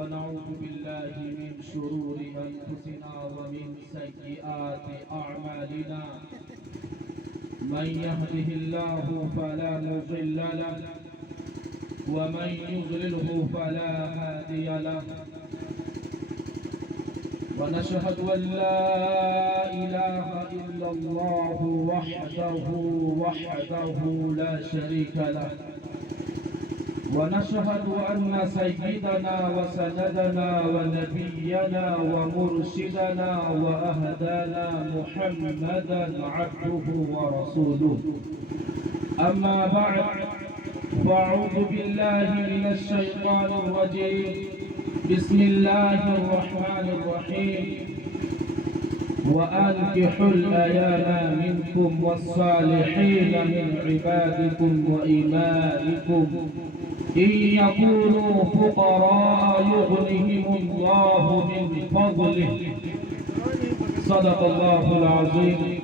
ونعوذ بالله من شرور أنفسنا ومن سيئات أعمالنا من يهده الله فلا مضل له ومن يضلله فلا هادي له ونشهد أن لا إله إلا الله وحده لا شريك له ونشهد أن سيدنا وسندنا ونبينا ومرشدنا وأهدانا محمدا عبده ورسوله أما بعد فأعوذ بالله من الشيطان الرجيم بسم الله الرحمن الرحيم وأنكحوا الأيام منكم والصالحين من عبادكم وإمائكم إن يكونوا فقراء يغنهم الله من فضله صدق الله العظيم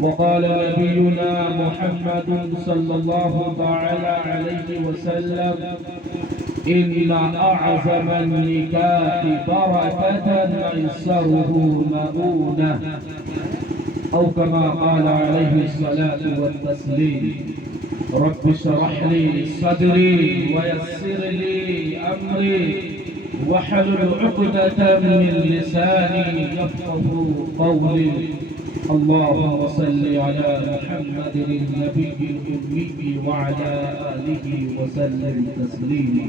وقال نبينا محمد صلى الله تعالى عليه وسلم إن أعظم النكاح بركة أيسره مؤونة أو كما قال عليه الصلاة والتسليم رب اشرح لي صدري ويسر لي أمري واحلل عقدة من لساني يفقه قولي اللهم صل على محمد النبي الأمي وعلى آله وسلم تسليما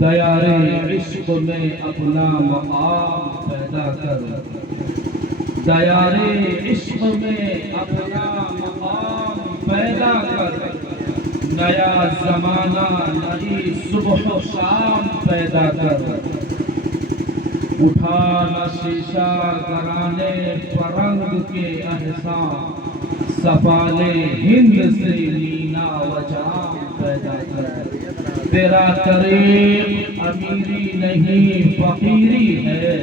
دیار عشق میں اپنا مقام پیدا کر دیار عشق میں اپنا مقام پیدا کر نیا زمانہ نئی صبح و شام پیدا کر اٹھانا شیشہ گرانے پرنگ کے احسان سفالے ہند سے لینا وجام پیدا کر تیرا طریق امیری نہیں فقیری ہے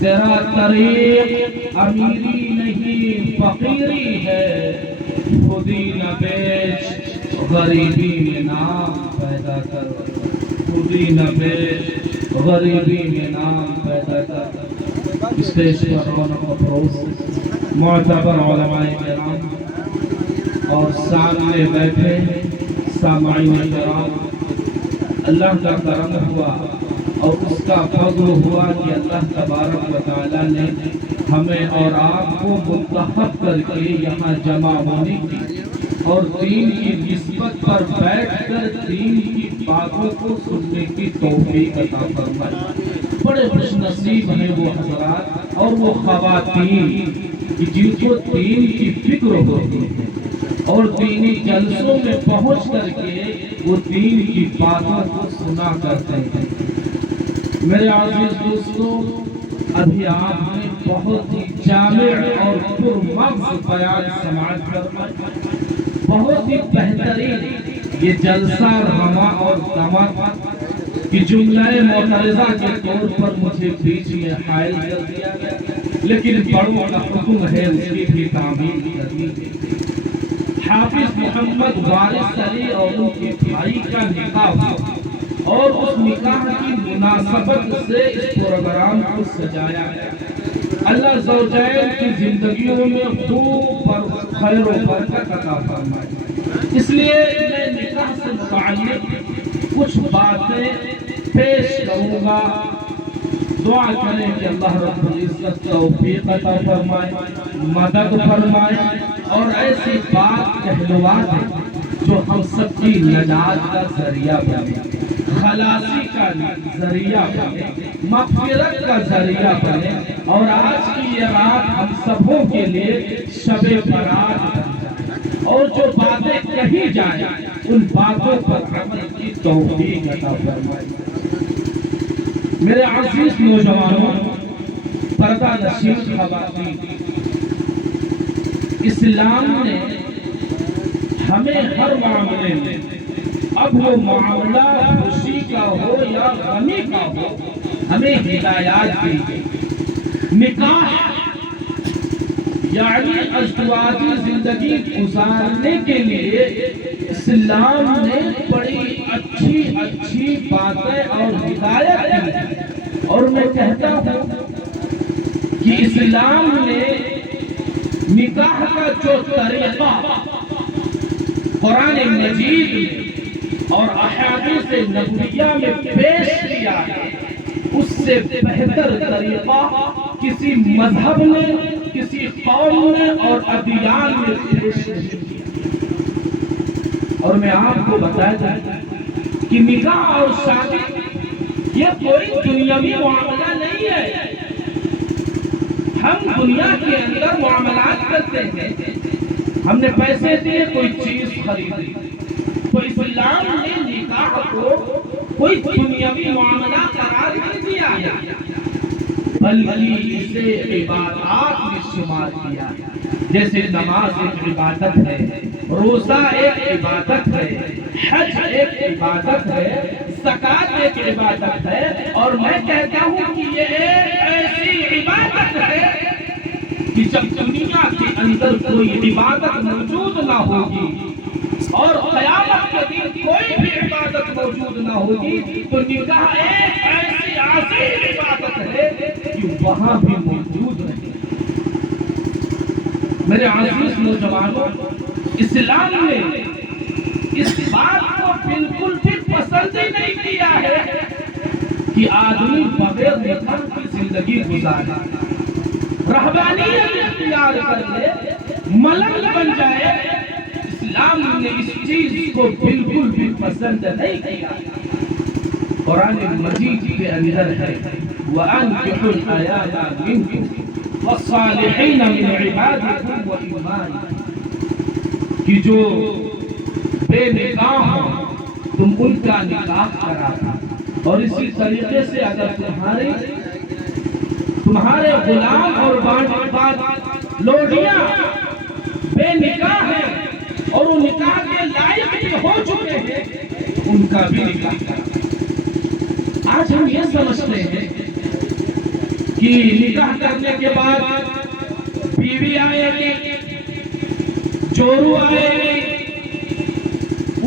تیرا طریق امیری نہیں فقیری ہے خودی نہ بیچ غریبی میں نام پیدا کر خودی نہ بیچ غریبی میں نام پیدا کر اسٹیج پر رونق افروز معتبر علماء کرام اور سامنے بیٹھے سامعین کرام اللہ کا کرم ہوا اور اس کا فضل ہوا کہ اللہ تبارک و تعالی نے ہمیں اور آپ کو منتخب کر کے یہاں جمع ہونے کی اور دین کی نسبت پر بیٹھ کر دین کی باتوں کو سننے کی توفیق عطا فرمائے بڑے خوش نصیب ہیں وہ حضرات اور وہ خواتین جن کو دین کی فکر ہوتی ہے اور دینی جلسوں میں پہنچ کر کے وہ دین کی باتوں کو سنا کرتے ہیں میرے عزیز دوستو ابھی آپ نے بہت ہی جامع اور پرمغز بیان سماعت فرمائی بہت ہی بہترین یہ جلسہ رما اور دمک کی جملہ معترضہ کے طور پر مجھے بیچ میں حائل کر دیا گیا لیکن بڑوں کا حکم ہے اس کی بھی تعمیل کرنی حافظ محمد وارث علی اور ان کے بھائی کا نکاح ہوا اور اس نکاح کی مناسبت سے اس پروگرام کو سجایا گیا اللہ زوجین کی زندگیوں میں خوب خیر و برکت عطا فرمائے اس لیے میں نکاح سے متعلق کچھ باتیں پیش کروں گا دعا کریں کہ اللہ رب العزت توفیق عطا فرمائے مدد فرمائے اور ایسی بات کہلوا دے جو ہم سب کی نجات کا ذریعہ بنے خلاصی کا ذریعہ بنے مغفرت کا ذریعہ بنے اور آج کی یہ رات ہم سبوں کے لیے شب برات بن جائے اور جو باتیں کہی جائیں ان باتوں پر عمل کی توفیق عطا فرمائے میرے عزیز نوجوانوں پردہ نشین خواتین اسلام نے ہمیں ہر معاملے میں اب وہ معاملہ خوشی کا ہو یا غمی کا ہو ہمیں ہدایات دی نکاح یعنی ازدواجی زندگی گزارنے کے لیے اسلام نے بڑی اچھی اچھی اچھی باتیں اور ہدایت دی، اور میں کہتا ہوں کہ اسلام نے نکاح کا جو طریقہ قرآن مجید میں اور احادیث نبویہ میں پیش کیا ہے، اس سے بہتر طریقہ کسی مذہب نے، کسی قوم نے اور ادیان میں پیش نہیں کیا۔ اور میں آپ کو بتا دوں کہ نکاح اور شادی یہ کوئی دنیاوی معاملہ نہیں ہے۔ ہم دنیا کے اندر معاملات کرتے ہیں، ہم نے پیسے دیے کوئی چیز خریدی، تو اسلام نے نکاح کو کوئی دنیاوی معاملہ قرار نہیں دیا ہے، بلکہ اسے عبادات میں شمار کیا ہے۔ جیسے نماز ایک عبادت ہے، روزہ ایک عبادت ہے، حج ایک عبادت ہے، زکوٰۃ ایک عبادت ہے، اور میں کہتا ہوں کہ یہ ایک ایسی عبادت ہے کہ جب دنیا کے اندر کوئی عبادت موجود نہ ہوگی اور قیامت کے دن کوئی بھی عبادت موجود نہ ہوگی، تو نکاح ایک ایسی عظیم عبادت ہے کہ وہاں بھی موجود رہے۔ میرے عزیز نوجوانوں، اسلام نے اس بات کو بالکل بھی پسند ہی نہیں کیا ہے کہ آدمی بغیر نکاح کی زندگی گزارے، رہبانیت اختیار کر لے، ملنگ بن جائے۔ اسلام نے اس چیز کو بالکل بھی پسند نہیں کیا۔ قرآن مجید کے اندر ہے وَأَنكِحُوا الْأَيَامَ مِنكُمْ وَالصَّالِحِينَ مِنْ عِبَادِكُمْ وَإِمَائِكُمْ، کہ جو بے نکاح ہو تم ان کا نکاح کرانا، اور اسی طریقے سے اگر تمہارے غلام اور لوڈیاں بے نکاح ہیں اور وہ نکاح کے لائق بھی ہو چکے ہیں، ان کا بھی نکاح کرانا۔ آج ہم یہ سمجھتے ہیں کہ نکاح کرنے کے بعد بیوی آئے گی، جورو آئے گی،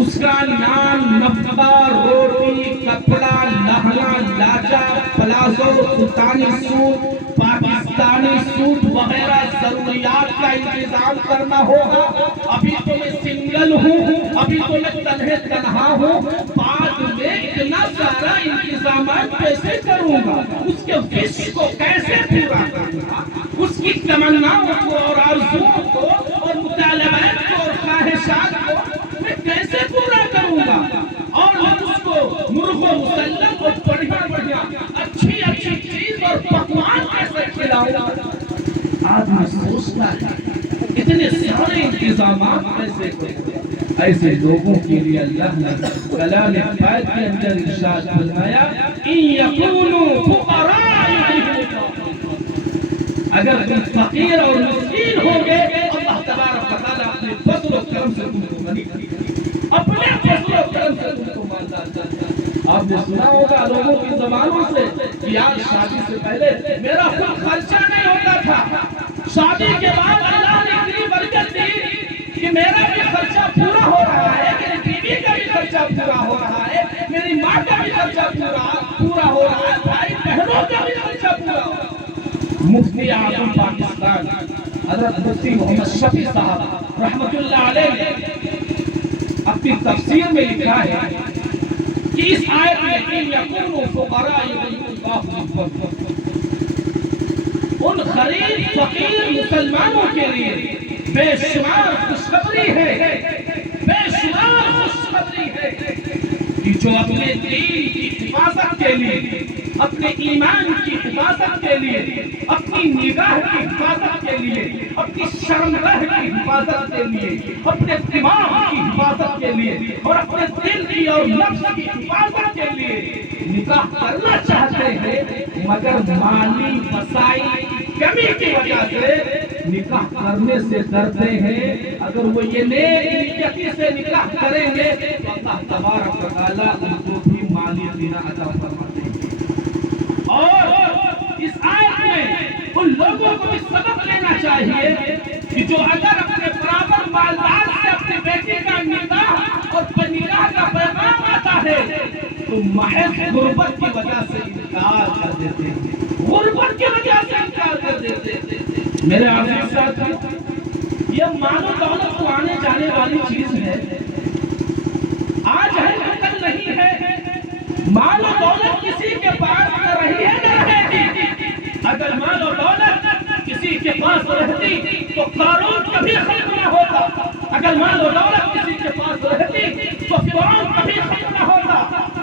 اس کا نام، نفقہ، روٹی، کپڑا، لہنگا، لاچا، پلازو، سلطانی سوٹ، پاکستانی سوٹ وغیرہ ضروریات کا انتظام کرنا ہوگا۔ ابھی تو میں سنگل ہوں، ابھی تو میں تنہا ہوں، بعد میں اتنا سارا انتظامات کیسے کروں گا، اس کے وش کو کیسے پورا کروں گا، اس کی تمناؤں کو اور آرزوؤں کو اور مطالبات کو اور خواہشات کو میں کیسے پورا کروں گا، اور میں اس کو مرغ و مسلم اور بڑھیا اچھی اچھی چیز اور پکوان کیسے کھلاؤں گا۔ آدمی سوچتا ہے اتنے سارے انتظامات کیسے کروں گا۔ ایسے لوگوں کے لیے اللہ نے کلام پاک کے اندر ارشاد فرمایا ان یکونوا فقراء اگر تم فقیر اور مسکین ہوگے، اللہ تبارک و تعالیٰ اپنے فضل و کرم سے تم کو غنی کرے گا، اپنے فضل و کرم سے تم کو مالدار کرے گا۔ آپ نے سنا ہوگا لوگوں کی زبانوں سے کہ یار شادی سے پہلے میرا خود خرچہ نہیں ہوتا تھا، شادی کے بعد اللہ نے اتنی برکت دی کہ میرا بھی خرچہ پورا ہو رہا ہے، میری بیوی کا بھی خرچہ پورا ہو رہا ہے، میری ماں کا بھی خرچہ پورا ہو رہا ہے، بھائی بہنوں کا بھی خرچہ پورا ہو رہا ہے۔ مفتی اعظم پاکستان حضرت مفتی محمد شفیع صاحب رحمت اللہ علیہ نے اپنی تفسیر میں لکھا ہے کہ اس آیت میں ان یکونوا فقراء یغنیہم اللہ من فضلہ، ان غریب فقیر مسلمانوں کے لیے بے شمار خوشخبری ہے، بے شمار خوشخبری ہے کہ جو اپنے دین کی حفاظت کے لیے، اپنے ایمان کی حفاظت کے لیے، اپنی نگاہ کی حفاظت کے لیے، اپنی شرمگاہ کی حفاظت کے لیے، اپنے دماغ کی حفاظت کے لیے اور اپنے دل کی اور نفس کی حفاظت کے لیے نکاح کرنا چاہتے ہیں، مگر مالی وسائل کمی کی وجہ سے نکاح کرنے سے ڈرتے ہیں۔ اگر وہ یہ نیک نیتی سے نکاح کریں گے تو اللہ تبارک و تعالیٰ ان کو بھی مالی غنا عطا فرماتے ہیں۔ اور اس آیت میں ان لوگوں کو بھی سبق لینا چاہیے کہ جو اگر اپنے برابر مالدار سے اپنی بیٹی کا نکاح اور نکاح کا پیغام آتا ہے تو محض غربت کی وجہ سے انکار کر دیتے ہیں، غربت کی وجہ سے انکار کر دیتے ہیں۔ میرے عزیز ساتھی، یہ مال و دولت تو آنے جانے والی چیز ہے، آج ہے کل نہیں ہے۔ مال و دولت کسی کے پاس نہ رہی ہے نہ رہے گی۔ اگر مال و دولت کسی کے پاس رہتی تو قارون کبھی ختم نہ ہوتا، اگر مال و دولت کسی کے پاس رہتی تو فرعون کبھی ختم نہ ہوتا،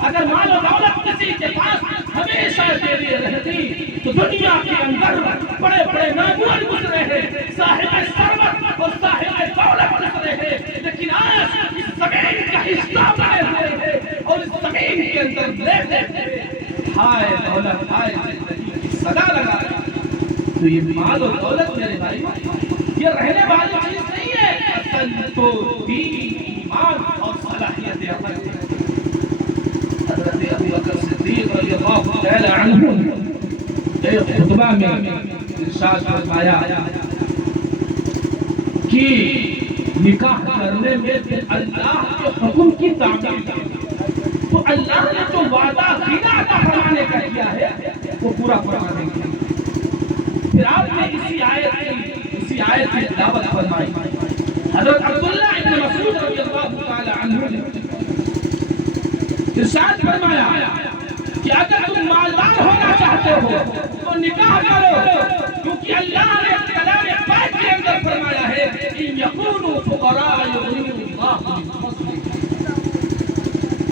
اگر مال و دولت کسی کے پاس ہمیشہ کے لیے رہتی تو دنیا کے اندر بڑے بڑے نامور گزرے ہیں، صاحب ثروت اور صاحب دولت گزرے ہیں، لیکن آج اس زمین کا حصہ بنے ہوئے ہیں اور اس زمین کے اندر لیتے ہیں ہائے دولت ہائے زندگی کی صدا لگا رہے ہیں۔ تو یہ مال و دولت میرے بھائی یہ رہنے والی چیز نہیں ہے، اصل تو دین، ایمان اور صلاحیت عمل ہے۔ حضرت ابو بکر صدیق رضی اللہ تعالی عنہ ایک خطبہ میں ارشاد فرمایا کہ نکاح کرنے میں اللہ کے حکم کی تعمیل، تو اللہ نے جو وعدہ زنا عطا فرمانے کا کیا ہے وہ پورا فرمانے کا۔ پھر آپ نے اسی آیت کی تلاوت فرمائی۔ حضرت عبداللہ ابن مسعود رضی اللہ تعالی عنہ نے ارشاد فرمایا کہ اگر تم مالدار ہونا چاہتے ہو تو نکاح کرو، کیونکہ اللہ نے کلام پاک کے اندر فرمایا ہے ان یکونوا فقراء یغنیہم اللہ من فضلہ،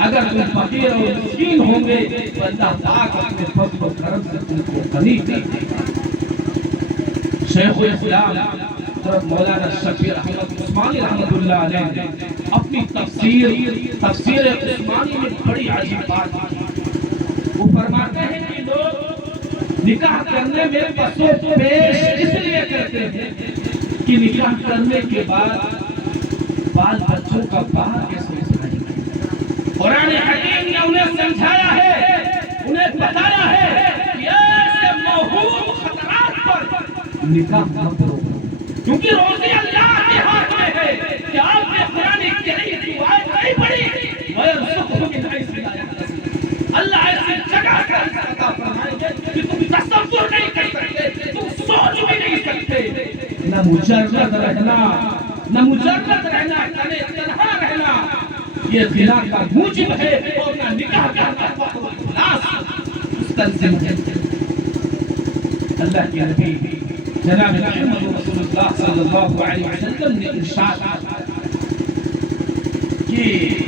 اگر تم فقیر اور مسکین ہوں گے تو اللہ پاک اپنے فضل و کرم سے تم کو غنی کر دے گا۔ شیخ الاسلام حضرت مولانا شفیع احمد عثمانی رحمۃ اللہ علیہ نے اپنی تفسیر عثمانی میں بڑی عجیب بات کی۔ وہ فرماتے ہیں کہ لوگ نکاح کرنے میں پس و پیش اس لیے کرتے ہیں کہ نکاح کرنے کے بعد بال بچوں کا باہر کیسے سمجھائیں گے۔ قرآن حکیم نے انہیں سمجھایا ہے، انہیں بتایا ہے کہ ایسے موہوم خطرات پر نکاح نہ کرو، کیونکہ روزی اللہ کے ہاتھ میں ہے۔ کہ آپ نے قرآن کریم کی آیت نہیں پڑھی وَيَرْزُقْهُ مِنْ حَيْثُ لَا يَحْتَسِبُ، اللہ ایسی جگہ کا رزق عطا فرمائیں گے کہ تم تصور نہیں کر سکتے، تم سوچ بھی نہیں سکتے۔ نہ مجرد رہنا تنے تنہا رہنا یہ زنا کا موجب ہے، اور نہ نکاح کا اخلاص مستلزم ہے۔ اللہ کے نبی جناب محمد رسول اللہ صلی اللہ علیہ وسلم نے ارشاد کہ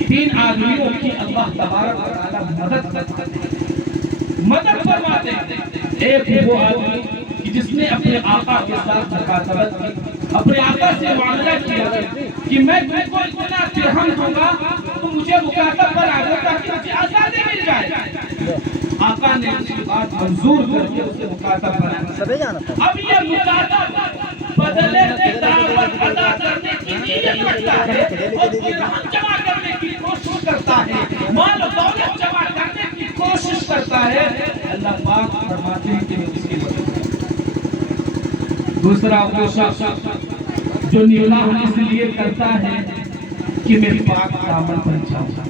تین آدمیوں کی اللہ تبارک و تعالی مدد فرماتے ہیں۔ ایک وہ آدمی کہ جس نے اپنے آقا کے ساتھ مکاتبت کی، اپنے آقا سے معاملہ کیا کہ میں تم کو اتنا درہم دوں گا تو مجھے مکاتب بنا دو تاکہ مجھے آزادی مل جائے۔ آقا نے اس کی بات منظور کر کے اسے مکاتب بنایا۔ اب یہ مکاتب بدلے کی دعوت ادا کرنے کی نیت رکھتا ہے اور درہم جمع کرنے کی کوشش کرتا ہے، مال و دولت جمع کرنے کی کوشش کرتا ہے۔ اللہ پاک فرماتے ہیں کہ میں اس کی مدد کروں۔ دوسرا وہ شخص جو نکاح اس لیے کرتا ہے کہ میں پاک دامن بن جاؤں،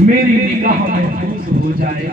میری نگاہ محفوظ ہو جائے،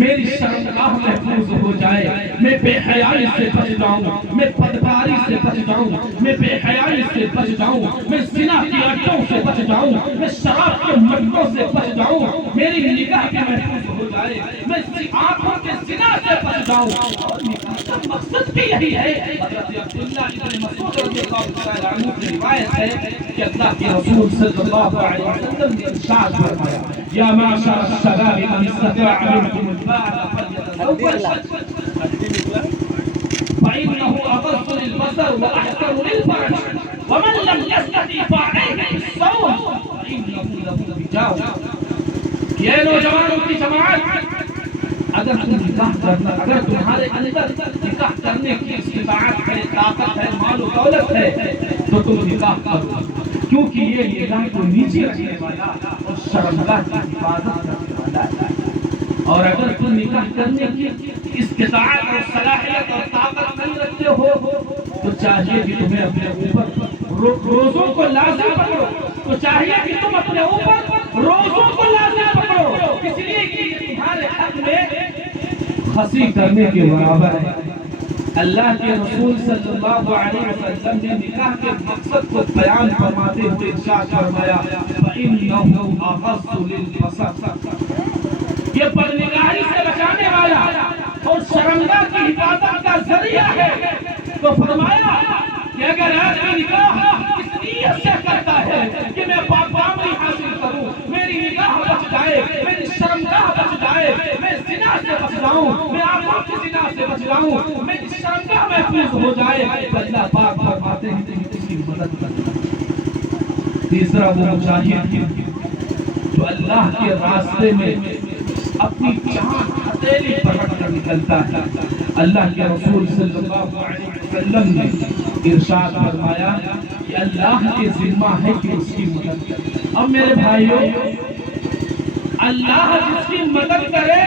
میری شرمگاہ محفوظ ہو جائے، میں بے حیائی سے بچ جاؤں، میں بدکاری سے بچ جاؤں، میں بے حیائی سے بچ جاؤں، میں زنا کی اڈوں سے بچ جاؤں، میں شراب کے مٹکوں سے بچ جاؤں، میری نگاہ محفوظ ہو جائے، میں آنکھوں کے زنا سے بچ جاؤں۔ اور نکاح کا مقصد بھی یہی ہے۔ حضرت عبداللہ ابن مسعود رضی اللہ تعالی عنہ کی روایت ہے کہ اللہ کے رسول صلی اللہ علیہ وسلم نے ارشاد فرمایا یا معشر الشباب من استطاع منكم الباءة فليتزوج فإنه أغض للبصر وأحسن للفرج ومن لم يستطع فعليه بالصوم فإنه له وجاء۔ یہ نوجوانوں کی جماعت، اگر تم نکاح کرنا، اگر تمہارے اندر نکاح کرنے کی استطاعت ہے، طاقت ہے، مال و دولت ہے تو تم نکاح کرو، کیونکہ یہ نگاہ کو نیچے رکھنے والا اور شرمگاہ کی حفاظت کرنے والا ہے۔ اور اگر تم نکاح کرنے کی استطاعت اور صلاحیت اور طاقت نہیں رکھتے ہو تو چاہیے کہ تمہیں اپنے اوپر روزوں کو لازم پکڑو، تو چاہیے کہ تم اپنے اوپر روزوں کو لازم پکڑو، اس لیے کہ یہ تمہارے حق میں خسی کرنے کے برابر ہے۔ اللہ کے رسول صلی اللہ علیہ وسلم نے نکاح کے مقصد کو بیان فرماتے ہوئے ارشاد فرمایا فَإِنَّهُ أَغَضُّ لِلْبَصَرِ، یہ بدنگاہی سے بچانے والا اور شرمگاہ کی حفاظت کا ذریعہ ہے۔ تو فرمایا کہ اگر آدمی نکاح اس نیت سے کرتا ہے کہ میں پاک دامنی حاصل کروں، میری نگاہ بچ جائے، میری شرمگاہ بچ جائے، میں زنا سے بچ جاؤں، میں آنکھوں کی زنا سے بچ جاؤں، میری شرمگاہ محفوظ ہو جائے، اللہ پاک فرماتے ہیں کہ اس کی مدد کرنا۔ تیسرا وہ مجاہد جو اللہ کے راستے میں اپنی جان ہتھیلی پر رکھ کر نکلتا ہے۔ اللہ کے رسول صلی اللہ علیہ وسلم نے ارشاد فرمایا کہ اللہ کے ذمہ ہے کہ اس کی مدد کرے۔ اب میرے بھائیوں، اللہ جس کی مدد کرے،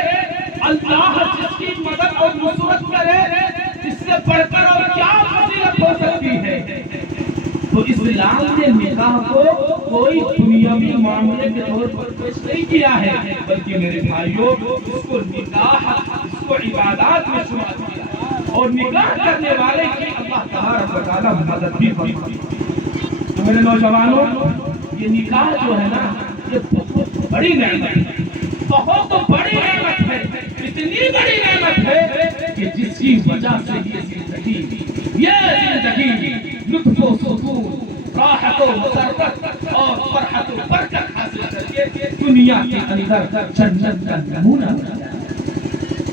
اللہ جس کی مدد اور نصرت کرے، اس سے بڑھ کر اور کیا فضیلت ہو سکتی ہے؟ تو اسلام نے نکاح کو کوئی دنیاوی معاملے کے طور پر پیش نہیں کیا ہے، بلکہ میرے بھائیوں اس کو نکاح، اس کو عبادات میں شمار کیا ہے، اور نکاح کرنے والے کی اللہ تبارک و تعالیٰ مدد بھی فرماتا ہے۔ تو میرے نوجوانوں، یہ نکاح جو ہے نا، یہ بہت بڑی نعمت ہے، بہت بڑی نعمت ہے، اتنی بڑی نعمت ہے کہ جس کی وجہ سے یہ زندگی لطف و سکون، راحت و مسرت اور فرحت و برکت حاصل کر کے دنیا کے اندر جنت کا نمونہ بن جائے۔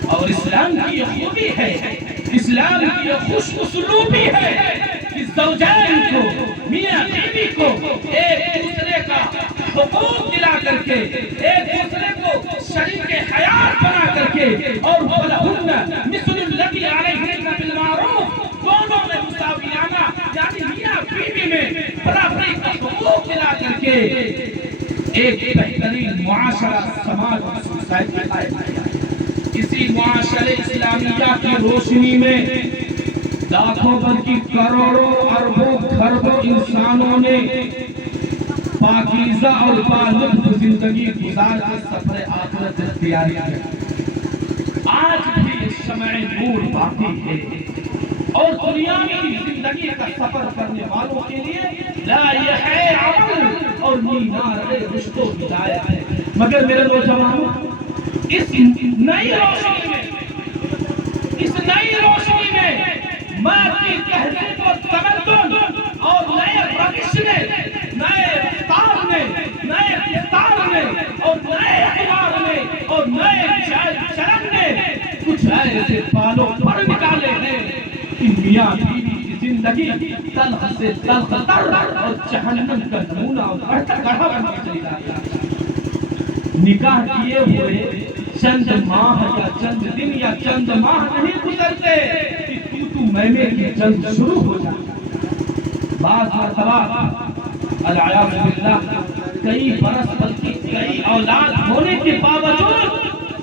اور اسلام کی یہ خوبی ہے، اسلام کی یہ خوش اسلوبی ہے کہ زوجین کو، میاں بیوی کو ایک دوسرے کا حقوق دلا کر کے، ایک دوسرے کو شریک حیات بنا کر کے، اور وَلَهُنَّ مِثْلُ الَّذِي عَلَيْهِنَّ بِالْمَعْرُوفِ، دونوں میں مساویانہ یعنی میاں بیوی میں برابری کا حقوق دلا کر کے ایک بہترین معاشرہ سماج اور سوسائٹی قائم کیا۔ اسی معاشرے اسلامیہ کی روشنی میں لاکھوں بلکہ کروڑوں اربوں خربوں انسانوں نے پاکیزہ اور بالطف زندگی گزار کے سفر آخرت اختیار کیا۔ آج بھی شمع نور باقی ہے، اور دنیاوی زندگی کا سفر کرنے والوں کے لیے لا یہ ہے عمل اور مینار رشت و ہدایت ہے۔ مگر میرے نوجوانوں، اس نئی روشنی میں، اس نئی روشنی میں مادی تہذیب و تمدن اور نئے روش نے، نئے رفتار نے، نئے رفتار نے، اور نئے اقدار نے، اور نئے چلن نے کچھ ایسے بالوں پر نکالے ہیں کہ میاں بیوی کی زندگی تلخ سے تلخ تر اور جہنم کا نمونہ اور بڑھتا گڑھا بنتی چلی جاتی ہے۔ نکاح کیے ہوئے چند ماہ یا چند دن یا چند ماہ نہیں گزرتے کہ تو میں کی جنگ شروع ہو جاتا۔ بعض مرتبہ العیاذ باللہ کئی برس بلکہ کئی اولاد ہونے کے باوجود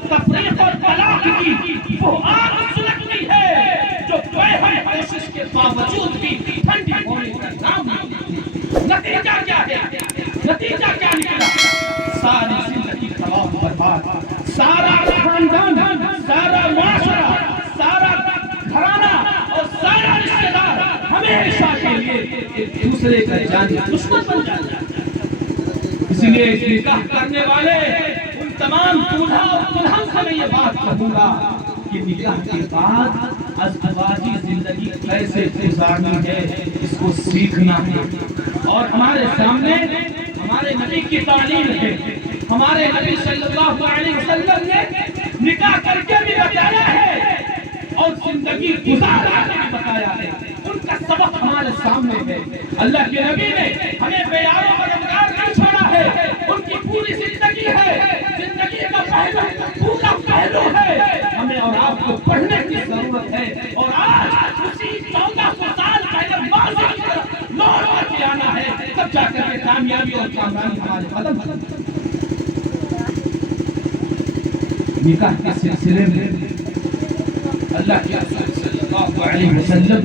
تفریق اور طلاق کی وہ آگ سلگتی ہے جو بے کوشش کے باوجود بھی ٹھنڈی ہونے کا نام نہیں لیتی۔ نتیجہ کیا ہے؟ نتیجہ کیا نکلا؟ ساری زندگی تباہ و برباد، سارا خاندان، سارا معاشرہ، سارا گھرانہ اور سارا رشتہ دار ہمیشہ کے لیے ایک دوسرے کا جانی دشمن بن جاتا ہے۔ اس لیے اس نکاح کرنے والے ان تمام دولہا اور دلہن سے میں یہ بات کہوں گا کہ نکاح کے بعد ازدواجی زندگی کیسے گزارنی ہے، اس کو سیکھنا ہے۔ اور ہمارے سامنے ہمارے نبی کی تعلیم ہے، ہمارے نبی صلی اللہ علیہ وسلم نے نکاح کر کے بھی بتایا ہے اور زندگی گزارا کے بھی بتایا ہے۔ ان کا سبق ہمارے سامنے ہے۔ اللہ کے نبی نے ہمیں بے یار و مددگار نہیں چھوڑا ہے، ان کی پوری زندگی ہے، زندگی کا پورا پہلو ہے، ہمیں اور آپ کو پڑھنے کی ضرورت ہے۔ اور آج اسی 1400 سال پہلے ماضی کی طرف لوٹ کر کے آنا ہے، تب جا کر کے کامیابی اور کامیابی ہمارے قدم پر۔ نکاح کے سلسلے میں اللہ کے رسول صلی اللہ علیہ وسلم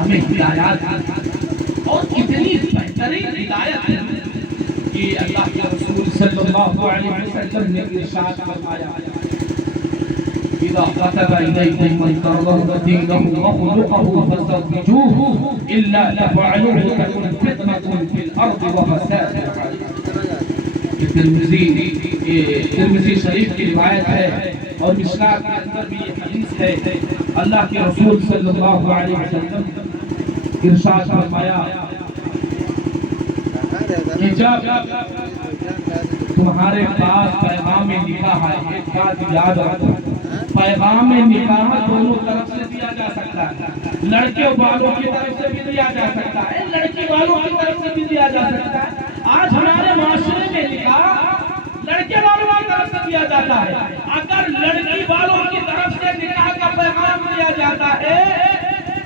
ہمیں ہدایات اور کتنی بہترین ہدایت ہے کہ اللہ کے رسول صلی اللہ علیہ وسلم نے ارشاد فرمایا اذا قتل الیکم من ترضون دینه وخلقه فزوجوه الا تفعلوه تكن فتنة في الارض وفساد ترمذی شریف کی روایت ہے اور مشکاۃ کے اندر بھی یہ حدیث ہے اللہ کے رسول صلی اللہ علیہ وسلم ارشاد فرمایا کہ جب تمہارے پاس پیغام نکاح ہے ایک بات یاد رکھو پیغام نکاح دونوں طرف سے دیا جا سکتا ہے لڑکے والوں کی طرف سے بھی دیا جا سکتا ہے لڑکی والوں کی طرف سے بھی دیا جا سکتا ہے آج ہمارے معاشرے میں نکاح لڑکے والوں کی طرف سے دیا جاتا ہے اگر لڑکی والوں کی طرف سے نکاح کا پیغام دیا جاتا ہے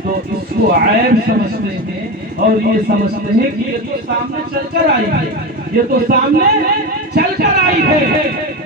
تو اس کو عیب سمجھتے ہیں اور یہ سمجھتے ہیں کہ یہ تو سامنے چل کر آئی ہے یہ تو سامنے چل کر آئی ہے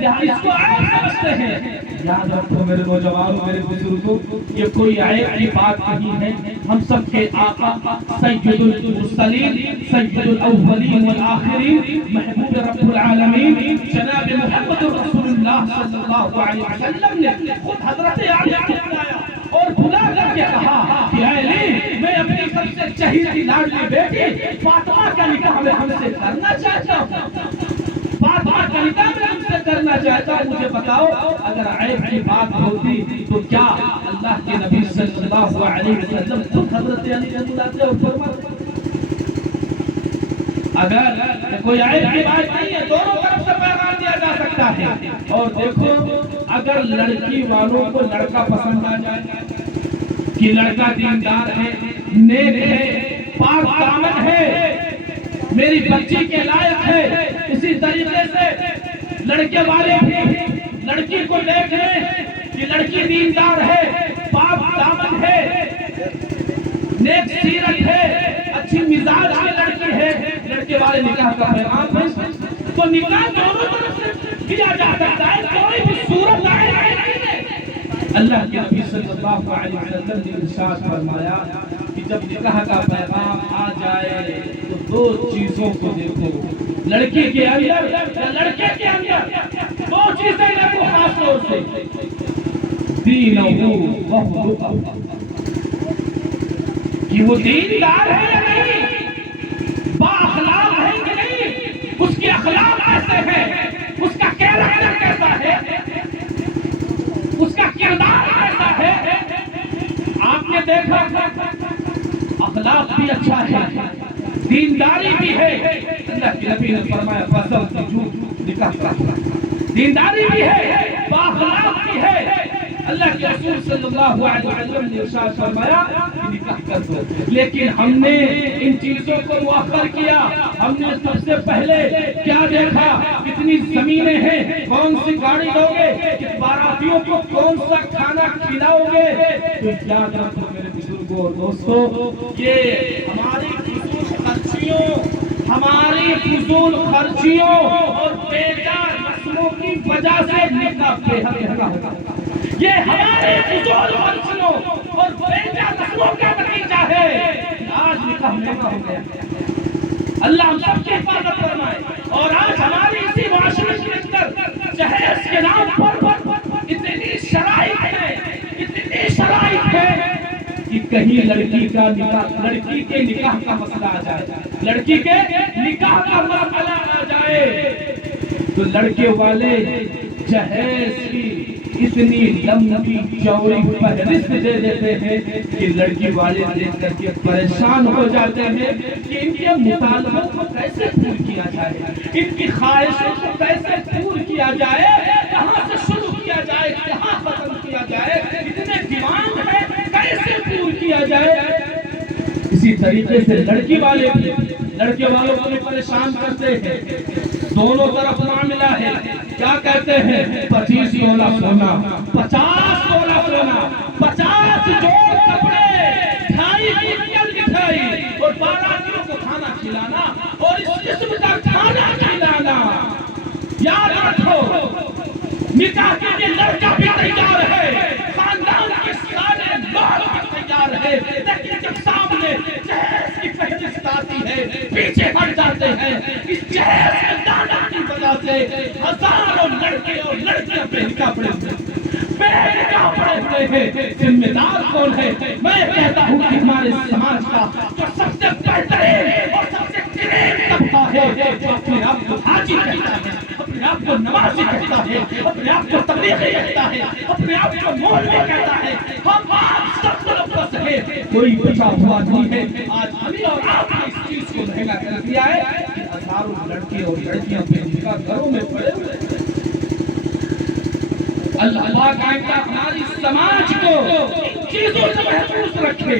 اس کو عیب سمجھتے ہیں یاد رکھو میرے نوجوانوں میرے بزرگوں یہ کوئی عیب کی بات نہیں ہے ہم سب کے آقا سید المرسلین سید الاولین والآخرین محبوب رب العالمین جناب محمد رسول اللہ صلی اللہ علیہ وسلم نے خود حضرت علی کو بلایا اور بلا کر کے کہا کہ اے علی میں اپنی سب سے چہیتی لاڈلی بیٹی فاطمہ کا نکاح میں ہم سے کرنا چاہتا ہوں فاطمہ کا نکاح میں ہم سے کرنا چاہتا ہوں مجھے بتاؤ اگر عیب کی بات ہوتی تو کیا اللہ کے نبی صلی اللہ علیہ وسلم خود حضرت علی کو بلاتے اور فرماتے اگر کوئی عیب کی بات نہیں ہے دونوں طرف سے پیغام دیا جا سکتا ہے اور دیکھو اگر لڑکی والوں کو لڑکا پسند آ جائے کہ لڑکا دیندار ہے نیک ہے پاک دامن ہے میری بچی کے لائق ہے اسی طریقے سے لڑکے والے بھی لڑکی کو دیکھ لیں کہ لڑکی دیندار ہے پاک دامن ہے نیک سیرت ہے اچھی مزاج کی لڑکی ہے لڑکے والے نکاح کا پیغام ہے تو نکاح دونوں طرف سے دیا جا سکتا ہے کوئی بھی صورت ظاہر نہیں ہے اللہ کے نبی صلی اللہ علیہ وسلم نے ارشاد فرمایا کہ جب نکاح کا پیغام آ جائے تو دو چیزوں کو دیکھو لڑکی کے اندر یا لڑکے کے اندر دو چیزیں دیکھو خاص طور سے دینہ و خلقہ کہ وہ دیندار ہے یا نہیں با اخلاق ہے کہ نہیں اس کے اخلاق کیسے ہیں اس کا کیریکٹر کیسا ہے اس کا کردار کیسا ہے آپ نے دیکھا اخلاق بھی اچھا ہے دینداری بھی ہے اللہ کے نبی نے فرمایا فزوجوہ نکاح کرو دینداری بھی ہے با اخلاق بھی ہے اللہ کے رسول صلی اللہ علیہ وسلم نے ارشاد فرمایا کہ نکاح کر دو لیکن ہم نے ان چیزوں کو مؤخر کیا ہم نے سب سے پہلے کیا دیکھا کتنی زمینیں ہیں کون سی گاڑی لوگے کہ باراتیوں کو کون سا کھانا کھلاؤ گے تو یاد رکھو میرے بزرگوں اور دوستوں یہ ہماری فضول خرچیوں اور بیجا رسموں کی وجہ سے نکاح بے حق ہوگا یہ ہمارے فضول خرچیوں اور بیجا رسموں کا نتیجہ ہے آج نکاح مہنگا ہو گیا اللہ ہم سب کی حفاظت فرمائے اور آج ہماری اسی معاشرے کے اندر جہیز کے نام پر اتنی شرائط ہے کہ کہیں لڑکی کے نکاح کا مسئلہ آ جائے لڑکی کے نکاح کا مسئلہ آ جائے تو لڑکے والے جہیز کی اتنی لمبی چوڑی فہرست دے دیتے ہیں کہ لڑکی والے دیکھ کر کے پریشان ہو جاتے ہیں کہ ان کے مطالبوں کو کیسے پورا کیا جائے ان کی خواہشوں کو کیسے پورا کیا جائے کہاں سے شروع کیا جائے کہاں ختم کیا جائے اتنے ڈیمانڈ ہے کیسے پورا کیا جائے اسی طریقے سے لڑکی والے بھی لڑکے والوں کو بھی پریشان کرتے ہیں دونوں طرف معاملہ ہے کیا کہتے ہیں 25 تولا سونا 50 تولا سونا 50 جوڑ کپڑے 2.5 کنٹل مٹھائی اور باراتیوں کو کھانا کھلانا اور اس قسم کا کھانا کھلانا یاد رکھو نکاح کے لیے لڑکا بھی تیار ہے خاندان کے سارے لوگ بھی تیار ہے لیکن جب سامنے جہیز کی فہرست آتی ہے پیچھے ہٹ جاتے ہیں. اس جہیز کے دانا کی وجہ سے ہزاروں لڑکے اور لڑکیاں بے نکاح پڑے ہوئے ہیں. ذمہ دار کون ہے؟ میں کہتا ہوں کہ ہمارے سماج کا جو سب سے بہترین اور سب سے گرین طبقہ ہے، جو اپنے آپ کو حاجی کہتا ہے، اپنے آپ کو نمازی کہتا ہے، اپنے آپ کو تبلیغی کہتا ہے، اپنے آپ کو مولوی کہتا ہے، ہم آپ سب طرف سے کوئی بچا ہوا نہیں ہے. آج ہمیں اور آپ نے اس چیز کو مہنگا کر دیا ہے کہ ہزاروں لڑکے اور لڑکیاں بے نکاح گھروں میں پڑے ہوئے ہیں. اللہ پاک آئندہ ہماری سماج کو ان چیزوں سے محفوظ رکھے.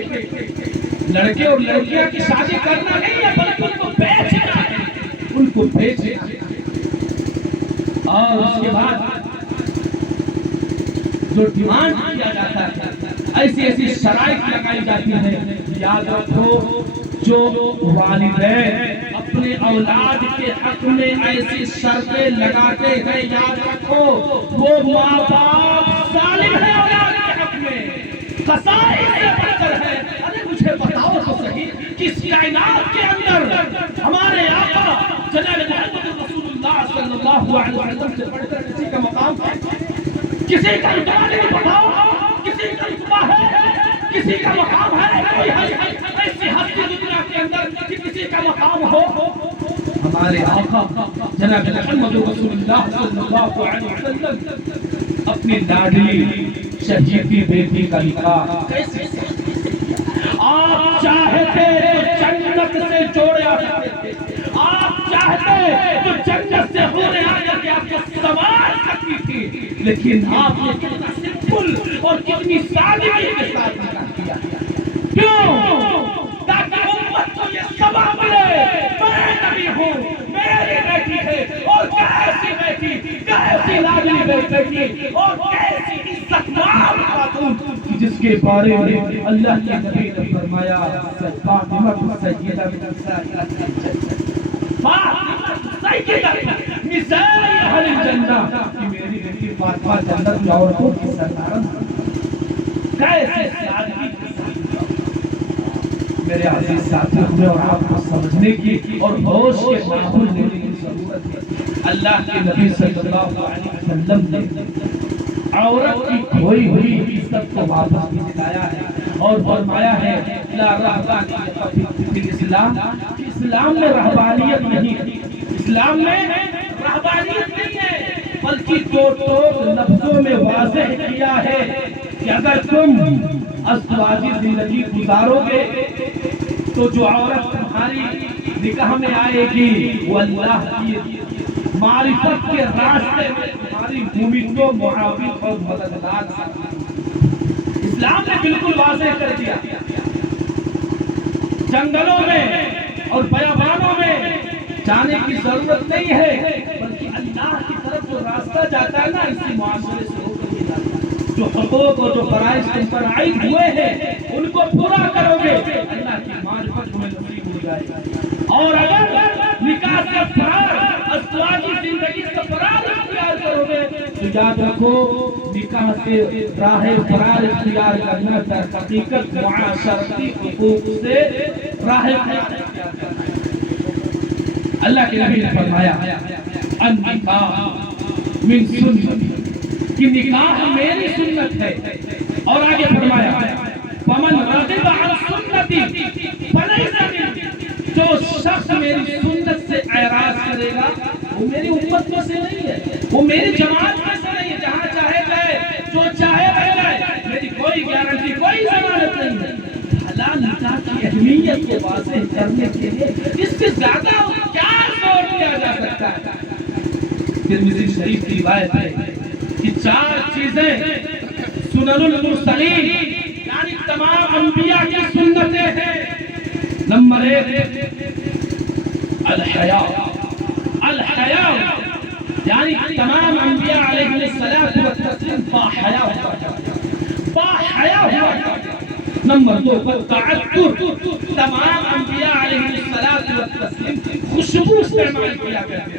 لڑکے اور لڑکیاں کی شادی کرنا نہیں ہے بلکہ ان کو بیچنا ہے، ان کو بیچنا ہے. اور اس کے بعد جو ڈیمانڈ کیا جاتا ہے، ایسی ایسی شرائط لگائی جاتی ہیں. یاد رکھو جو والدین اپنے اولاد کے حق میں ایسی شرطیں لگاتے ہیں، یاد رکھو وہ ماں باپ ظالم ہے اولاد کے حق میں، قصائی سے بڑھ کر ہے. ارے مجھے بتاؤ تو صحیح کہ اس کائنات کے اندر ہمارے آقا جناب محمد رسول اللہ صلی اللہ علیہ وسلم سے بڑھ کر کسی کا مقام ہے؟ کسی کا رتبہ نہیں؟ بتاؤ کسی کا رتبہ ہے؟ کسی کا مقام ہے؟ کوئی ایسی ہستی دنیا کے اندر کہ کسی کا مقام ہو؟ ہمارے آقا جناب محمد رسول اللہ صلی اللہ علیہ وسلم اپنی لاڈلی شہیدی بیٹی کا نکاح کیسے آپ چاہتے تو جنت سے جوڑا کرتے تھے، آپ چاہتے تو جنت سے ہونے آیا کہ آپ کو سوار سکتی تھی، لیکن آپ نے کتنا سمپل اور کتنی سادگی کے ساتھ نکاح کیا. کیوں؟ تاکہ امت کو یہ سبق ملے میں نبی ہوں، میری بیٹی ہے، اور کیسی بیٹی، کیسی لاڈلی بیٹی، اور کیسی عزت مآب خاتون جس کے بارے میں اللہ کے نبی نے فرمایا فاطمہ سیدہ نساء اہل الجنہ، کہ میری بیٹی فاطمہ جنت کی عورتوں کی سردار. کیسے سادگی کے ساتھ. میرے عزیز ساتھیوں، ہمیں اور آپ کو سمجھنے کی اور ہوش کے ماحول دینے کی ضرورت ہے. اللہ کے نبی صلی اللہ علیہ وسلم نے عورت کی کھوئی ہوئی عزت کو واپس دلایا ہے اور فرمایا ہے لا رہبانیت فی الاسلام، اسلام میں رہبانیت نہیں ہے. اسلام میں رہبانیت نہیں ہے، بلکہ دو لفظوں میں واضح کیا ہے کہ اگر تم ازدواجی زندگی گزارو گے تو جو عورت تمہاری نکاح میں آئے گی وہ اللہ کی معرفت کے راستے میں تمہاری مومن کو معاون اور مددگار. اسلام نے بالکل واضح کر دیا. جنگلوں میں اور بیابانوں میں جانے کی ضرورت نہیں ہے، بلکہ اللہ کی طرف جو راستہ جاتا ہے نا اسی معاشرے سے ہو کر جاتا ہے. جو حقوق اور جو فرائض تم پر عائد ہوئے ہیں ان کو پورا کرو گے، اللہ کی معرفت تمہیں نصیب ہو جائے گا. اور اگر نکاح سے فرار، ازدواجی زندگی سے فرار اختیار کرو گے تو یاد رکھو نکاح سے راہ فرار اختیار کرنا در حقیقت معاشرتی حقوق سے راہ فرار اختیار کرنا ہے. اللہ کے نبی نے فرمایا النکاح من سنت، کہ نکاح میری سنت ہے. اور آگے فرمایا فمن رغب عن سنتی فلیس منی، جو شخص میری سنت سے اعراض کرے گا وہ میری امت میں سے نہیں ہے، وہ میری جماعت میں سے نہیں ہے. جہاں چاہے جائے، جو چاہے رہ جائے، میری کوئی گارنٹی، کوئی ضمانت نہیں ہے. حلال نکاح کی اہمیت کو واضح کرنے کے لیے اس سے زیادہ کیا زور دیا جا سکتا ہے. ترمذی شریف کی روایت ہے کہ 4 چیزیں سنن المرسلین یعنی تمام انبیاء کی سنتیں ہیں. نمبر 1 الحیا. الحیا یعنی تمام انبیاء علیہ السلام والتسلیم باحیا ہوا کرتے، باحیا ہوا کرتے. نمبر 2 تعطر، تمام انبیاء علیہ السلام والتسلیم خوشبو استعمال کیا کرتے.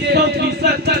100%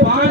5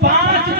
5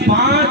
5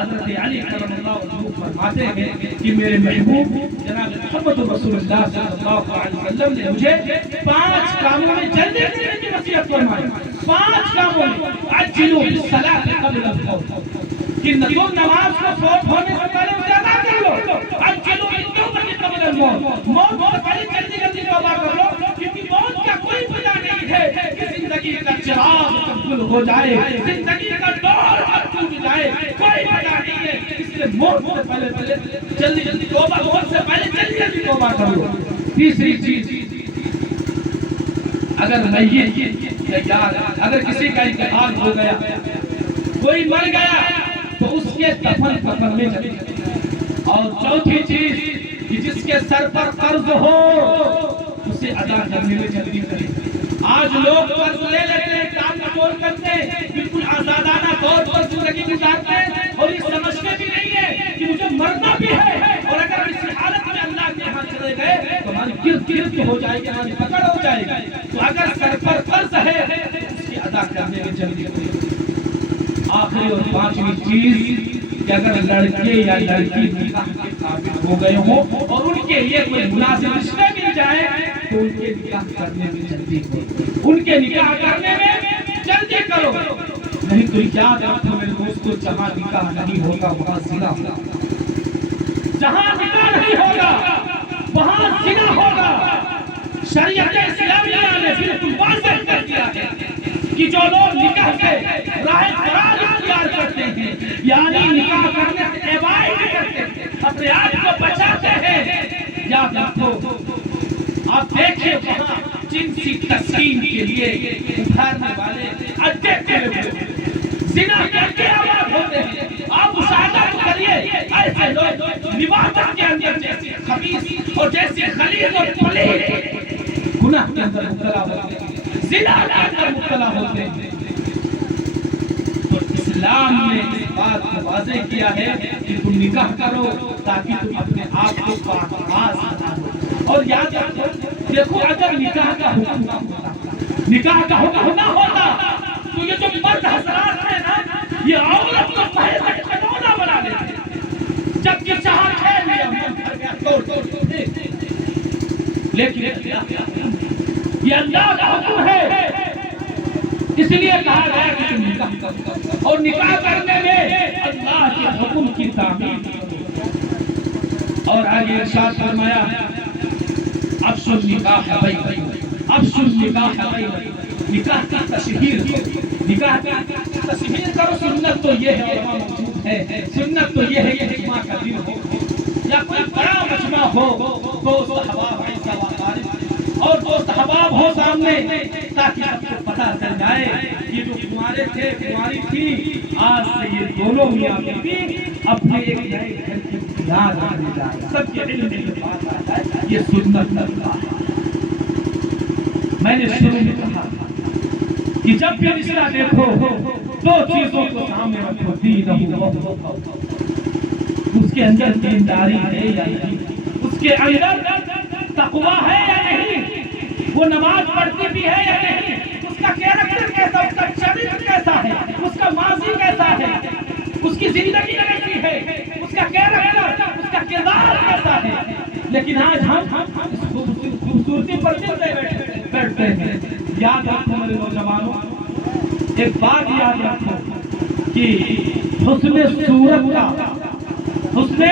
حضرت علی کرم اللہ وجہہ فرماتے ہیں کہ میرے محبوب جناب محمد رسول اللہ صلی اللہ علیہ وسلم نے مجھے 5 کاموں میں جلدی کرنے کی نصیحت فرمائی. 5 کاموں میں عجلوا بالصلاۃ قبل الفوت، کہ نماز کو فوت ہونے سے پہلے اسے ادا کر لو. عجلوا بالتوبۃ قبل الموت، موت سے پہلے جلدی جلدی توبہ کر لو، کیونکہ موت کا کوئی پتہ نہیں ہے کہ زندگی کا چراغ کب ہو جائے، زندگی کا ڈور کب ٹوٹ جائے، کوئی پتہ نہیں ہے. اس لیے موت سے پہلے جلدی جلدی توبہ، موت سے پہلے جلدی جلدی توبہ کر لو. تیسری چیز، اگر میت یا یار اگر کسی کا انتقال ہو گیا، کوئی مر گیا، تو اس کے دفن کرنے چلے. اور چوتھی چیز کہ جس کے سر پر قرض ہو اسے ادا کرنے میں جلدی کرے. آج لوگ قرض لے لیتے ہیں، کام چور کرتے ہیں، بالکل آزادانہ طور پر زندگی گزارتے ہیں اور یہ سمجھتے بھی نہیں ہے کہ مجھے مرنا بھی ہے، اور اگر اسی حالت میں اللہ کے یہاں چلے گئے تو ہماری گرفت ہو جائے گی، ہماری پکڑ ہو جائے گی. تو اگر سر پر قرض ہے اس کی ادا کرنے میں جلدی کرے. آخری اور 5ویں چیز کہ اگر لڑکے یا لڑکی نکاح کے قابل ہو گئے ہوں اور ان کے لیے کوئی مناسب رشتے مل جائے تو ان کے نکاح کرنے میں جلدی کرو. ان کے نکاح کرنے میں جلدی کرو، نہیں تو یاد رکھو میرے دوستو، جہاں نکاح نہیں ہوگا وہاں زنا ہوگا. جہاں نکاح نہیں ہوگا وہاں زنا ہوگا. شریعت اسلامیہ نے بالکل واضح کر دیا ہے کہ جو لوگ نکاح سے راہ فراغ اختیار کرتے ہیں، یعنی نکاح کرنے سے ایوائڈ کرتے ہیں، اپنے آپ کو بچاتے ہیں، یاد رکھو آپ دیکھیں وہاں جنسی تسکین کے لیے ابھرنے والے اڈے کھلے ہوئے زنا کر کے آباد ہوتے ہیں. آپ مشاہدہ کریے ایسے لوگ نوازت کے اندر جیسے خبیث اور جیسے خلیظ اور پلید گناہ کے اندر مبتلا ہوتے ہیں، زنا کے اندر مبتلا ہوتے ہیں. تو اسلام نے اس بات کو واضح کیا ہے کہ تم نکاح کرو تاکہ تم اپنے آپ کو پاک بنا لو. اور یاد رکھو، دیکھو اگر نکاح کا حکم نہ ہوتا، نکاح کا حکم نہ ہوتا تو یہ جو مرد حضرات ہیں نا، یہ عورت کو پہلے سے کھلونا بنا دیتے، جب یہ چاہا کھیل لیا من بھر گیا توڑ توڑ. لیکن یہ اللہ کا حکم ہے، اس لیے کہا گیا کہ تم نکاح کرو، اور نکاح کرنے میں اللہ کے حکم کی تعمیل کرو. اور آگے ارشاد فرمایا افشوا النکاح بینکم، افشوا النکاح بینکم، نکاح کی تشہیر کرو، نکاح کی تشہیر کرو. سنت تو یہ ہے، علماء موجود ہے، سنت تو یہ ہے کہ اجماع کا دن ہو یا کوئی بڑا مجمع ہو، دوست احباب عیسیٰ و اقارب اور دوست احباب ہو سامنے، تاکہ سب کو پتہ چل جائے یہ جو کنوارے تھے کنواری تھی، آج سے یہ دونوں میاں بیوی اپنے ایک نئے گھر کی بنیاد رکھنے جا رہے ہیں. سب کے علم میں یہ بات آتا ہے، یہ سنت اللہ ہے. میں نے شروع میں کہا کہ جب بھی رشتہ دیکھو 2 چیزوں کو سامنے رکھو، دین و اس کے اندر دینداری ہے یا نہیں، اس کے اندر تقویٰ ہے یا نہیں، وہ نماز پڑھتی بھی ہے یا نہیں، اس کا کیریکٹر کیسا، اس کا چرچ کیسا ہے، اس کا ماضی کیسا ہے، اس کی زندگی کیسی ہے، اس کا کیریکٹر، اس کا کردار کیسا ہے. لیکن آج ہم خوبصورتی پر بیٹھتے ہیں. یاد رکھو میرے نوجوانوں، ایک بات یاد رکھو کہ حسن صورت کا، حسن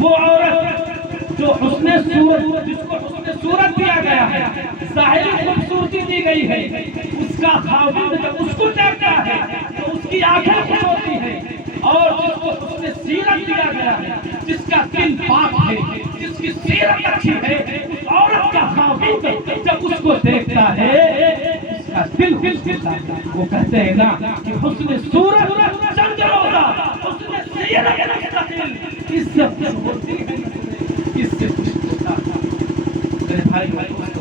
وہ عورت جو حسن صورت، جس کو حسن صورت دیا گیا ہے، ظاہری خوبصورتی دی گئی ہے، اس کا خاوند جب اس کو دیکھتا ہے تو اس کی آنکھیں خوش ہوتی ہیں. اور جس کو حسن سیرت دیا گیا ہے، جس کا دل پاک ہے، جس کی سیرت اچھی ہے، اس عورت کا خاوند جب اس کو دیکھتا ہے اس کا دل خوشتا ہے. وہ کہتے ہیں نا کہ حسن صورت چند روزہ، حسن سیرت مستقل، اس سے خوش ہوتی ہے، اس سے خوش ہوتا ہے. میرے بھائی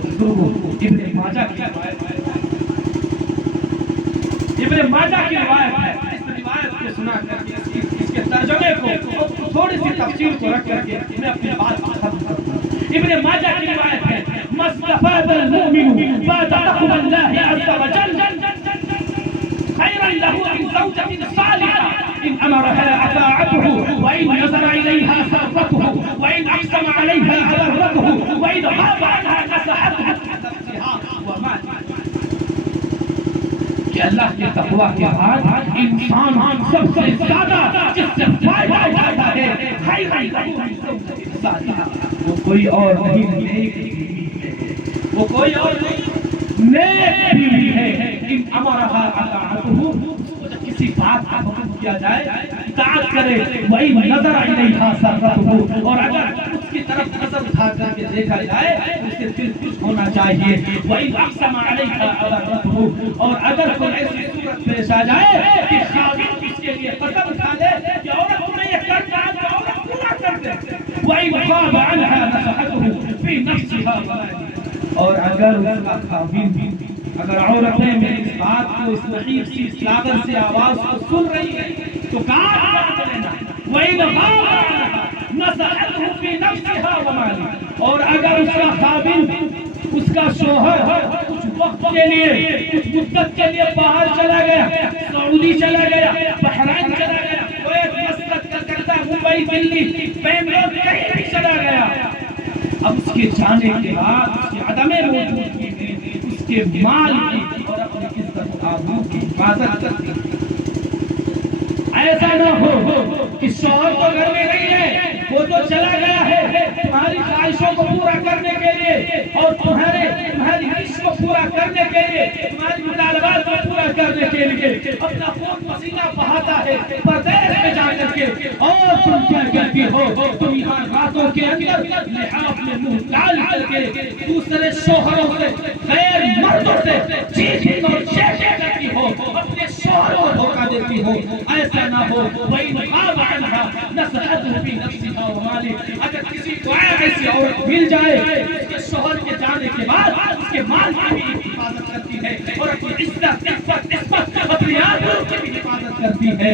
بزرگوں، ابن ماجہ کی روایت ہے، ابن ماجہ کی روایت ہے. اس روایت کو سنا کر کے اس کے ترجمے کو تھوڑی سی تفصیل کو رکھ کر کے میں اپنی بات ختم کرتا ہوں. ابن ماجہ کی روایت ہے مستفاد المؤمن بعد تقوى الله عز وجل خيرا له من زوجة صالحة إن أمرها غاب عنها نصحته نفسها ومالها. کہ اللہ کے تقویٰ کے بعد انسان سب سے زیادہ جس سے فائدہ اٹھاتا ہے وہ کوئی اور نہیں نیک بیوی ہے، وہ کوئی اور نہیں نیک بیوی ہے. ان امرها اطاعته، کسی بات کا حکم کیا جائے اطاعت کرے. وَإِن نَظَرَ إِلَيْهَا سَرَّتْهُ، اور اگر اس کی طرف نظر اٹھا کر کے دیکھا جائے اس سے دل خوش ہونا چاہیے. وَإِنْ أَقْسَمَ عَلَيْهَا أَبَرَّتْهُ، اور اگر کوئی ایسی صورت پیش آ جائے کہ خاوند اس کے لیے قسم اٹھا لے کہ عورت تمہیں یہ کرنا ہے تو عورت پورا کر دے. وَإِنْ غَابَ عَنْهَا نَصَحَتْهُ فِي نَفْسِهَا، اور اگر اس کا خاوند، اگر عورتیں میری اس بات کو، اس نحیف سی اس لاغر سے آواز کو سن رہی ہے تو کہاں کرنا. وَإِنْ غَابَ عَنْهَا نَصَحَتْهُ فِي نَفْسِهَا وَمَالِهَا، اور اگر اس کا خاوند، اس کا شوہر کچھ وقت کے لیے، کچھ مدت کے لیے باہر چلا گیا، سعودی چلا گیا، بحرین چلا گیا، کویت، مسقط، کلکتہ، ممبئی، دلی، بنگلور، کہیں بھی چلا گیا، اب اس کے جانے کے بعد اس کی عدم موجودگی میں اس کے مال کی اور اپنی عزت آبرو کی حفاظت کرتی ہے. ایسا نہ ہو کہ شوہر تو گھر میں نہیں ہے، وہ تو چلا گیا ہے تمہاری خواہشوں کو پورا کرنے کے لیے اور تمہاری عشق کو پورا کرنے کے لیے، تمہاری مطالبات کو پورا کرنے کے لیے اپنا خون پسینہ بہاتا ہے پردیس میں جا کر کے، اور تم کیا کہتی ہو؟ تم یہاں راتوں کے اندر لحاف میں منہ ڈال کر کے دوسرے شوہروں سے، غیر مردوں سے چیخ اور چیخیں کرتی ہو، اپنے شوہروں کو دھوکہ دیتی ہو. ایسا نہ ہو. وَإِنْ غَابَ عَنْهَا نَصَحَتْهُ فِي نَفْسِهَا وَمَالِهَا، اگر کسی کو ایسی عورت مل جائے اس کے شوہر کے جانے کے بعد اس کے مال کی بھی حفاظت کرتی ہے اور اپنی عزت، اپنی آبرو کی بھی حفاظت کرتی ہے،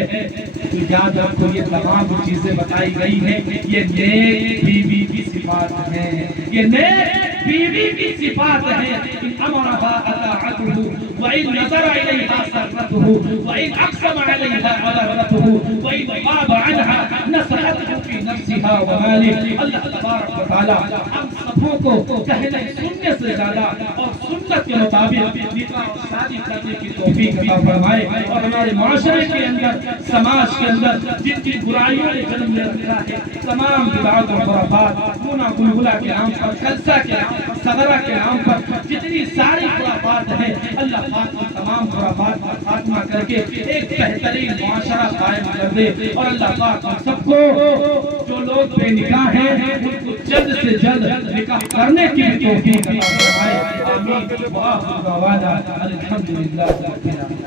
تو یاد رکھو یہ تمام چیزیں بتائی گئی ہیں یہ نیک بیوی کی صفات ہیں، یہ نیک بیوی کی صفات ہیں. أَمَرَهَا أَطَاعَتُهُ وَإِنْ نَظَرَ إِلَيْهَا سَرَّتْهُ وَإِنْ أَقْسَمَ عَلَيْهَا أَبَرَّتْهُ وَإِنْ غَابَ عَنْهَا نَصَحَتْهُ فِي نَفْسِهَا وَمَالِهَا. اللہ تبارک و تعالی ہم سبوں کو کہنے سننے سے زیادہ اور سنت کے مطابق نکاح اور شادی کرنے کی توفیق عطا فرمائے، اور ہمارے معاشرے کے اندر، سماج کے اندر جن جن برائیوں نے جنم لے رکھا ہے، تمام بدعات و خرافات، گناہ گلگلہ کے نام پر، جلسہ کے نام پر، صدرہ کے نام پر جتنی ساری خرافات ہیں، اللہ پاک کی تمام خرافات کا خاتمہ کر کے ایک بہترین معاشرہ قائم کر دے. اور اللہ پاک ہم سب کو، جو لوگ بے نکاح ہیں ان کو جلد سے جلد نکاح کرنے کی بھی توفیق عطا فرمائے. آمین. وآخر دعوانا الحمدللہ رب العالمین.